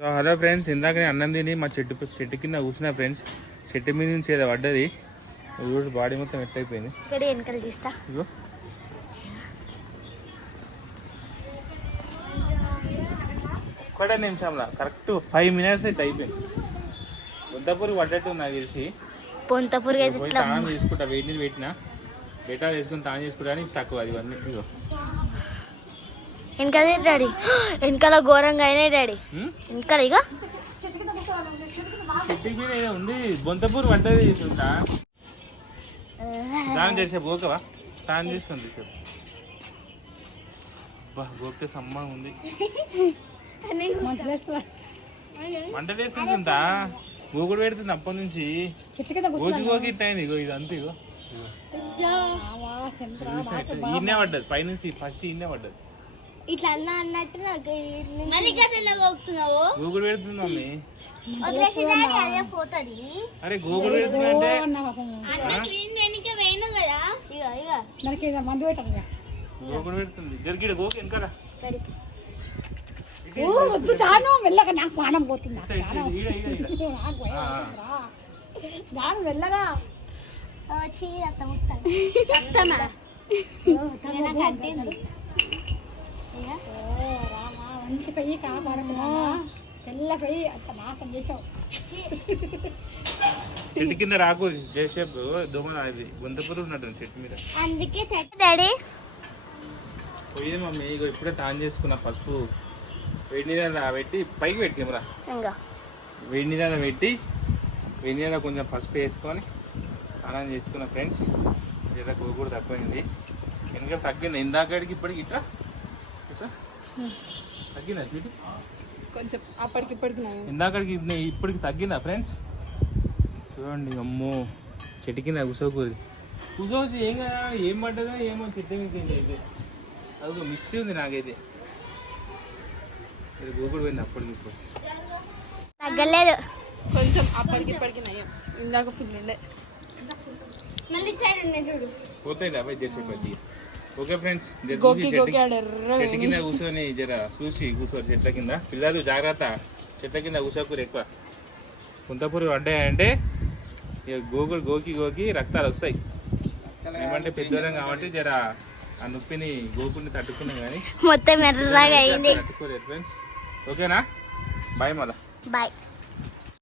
So hello friends ఇందాక నేను అన్నం తిని మా చెట్టు చెట్టు కింద కూర్చున్నా ఫ్రెండ్స్ చెట్టు మీద నుంచి ఏదో పడ్డది. ఈరోజు బాడీ మొత్తం ఎట్లయిపోయింది? ఇక్కడ వెనకాల తీస్తా ఇగో ఒక్కటే నిమిషంలో కరెక్ట్ ఫైవ్ మినిట్స్ ఇట్ అయిపోయింది. ఉద్దపూరి పడ్డట్టు నాకు తెలిసి. పొంత పురుగు అయితే పోయి ఇట్లా తానం తీసుకుంటా వెయిట్ నీళ్ళు పెట్టినా. బెటర్ వేసుకుని తానం చేసుకుంటా అని తక్కువ అది ఇవన్నీ. ఇగో వెనకాల డాడీ. వెనకాల ఘోరంగా అయినాయి డాడీ? వెనకాల ఇక ఉంది. బొంతపూరి పడ్డది చూద్దా? స్నానం చేసే పోకవా? స్నానం చేసుకొని తీసేపు. బా గోపితే సమ్మగా ఉంది. మంట వేస్తుందా గోకుడు పెడుతుంది అప్పటి నుంచి. గోకి గోకి ఇట్ అయింది ఇగో ఇది అంతే ఇగో ఈయనే పడ్డది. పైనుంచి ఫస్ట్ ఈయనే పడ్డది. ఇట్లా అన్న అన్నట్టు నాకు మళ్ళీ గట్ల గోపుతున్నావు గోకుడు పెడుతుంది మమ్మీ. వదిలేసి డాడీ అదే పోతుంది. అరే గోకుడు పెడుతుంది అంటే అన్న క్లీన్ వెనక వేయను కదా? ఇక. పెడుతుంది. జరిగిడ గోకి వెళ్ళగా నాకు ప్రాణం పోతుంది. దాను వెళ్ళగా వచ్చి అత్త ముట్టాను అత్తమా ఓ రామా మంచి పెయ్యి కాపాడకుండా తెల్ల పెయ్యి అంత నాశనం చేసావు. చెట్టు కింద రాకు జయసేపు దోమ అది గుంతపురు ఉన్నట్టు చెట్టు మీద. అందుకే చెట్టు డాడీ. పోయింది మమ్మీ ఇగో ఇప్పుడే టాన్ చేసుకున్న పసుపు వేడి నీళ్ళ పెట్టి పైకి పెట్టి కెమెరా ఇంకా వేడి నీళ్ళ పెట్టి వేడి నీళ్ళ కొంచెం పసుపు వేసుకొని స్నానం చేసుకున్న ఫ్రెండ్స్ జర గోగుడు తక్కువైంది. ఎందుకంటే తగ్గింది. ఇందాకడికి ఇప్పటికి ఇట్లా తగ్గిందా చూడు కొంచెం అప్పటికిప్పటికి ఇందాకడికి ఇది ఇప్పటికి తగ్గిందా ఫ్రెండ్స్ చూడండి అమ్మో. చెట్టు కింద కూసోకూరి కూసోసి ఏం కదా ఏం పడ్డదా ఏమో చెట్టు మీద అయితే అది మిస్టరీ ఉంది నాకైతే. ఇది గూగుల్ పోయింది అప్పటికి ఇప్పుడు. తగ్గలేదు. కొంచెం అప్పటికిప్పటికి నయ్యం. ఇందాక ఫుల్ ఉండే. మళ్ళీ చూడు. పోతాయి అబ్బాయి చేసే కొద్ది ఓకే ఫ్రెండ్స్ చెట్టు కింద కూర్చొని జర చూసి కూర్చోరు చెట్ల కింద. పిల్లలు జాగ్రత్త. చెట్ల కింద కూర్చోకూరు ఎక్కువ. కుంతపూరి పడ్డాయంటే ఇక గోకుడు గోకి గోకి రక్తాలు వస్తాయి. ఏమంటే పెద్దోళ్ళం కాబట్టి జర ఆ నొప్పిని గోకుడిని తట్టుకున్నాం కానీ మొత్తం తట్టుకోలేదు ఫ్రెండ్స్ ఓకేనా బాయ్ మళ్ళా. బాయ్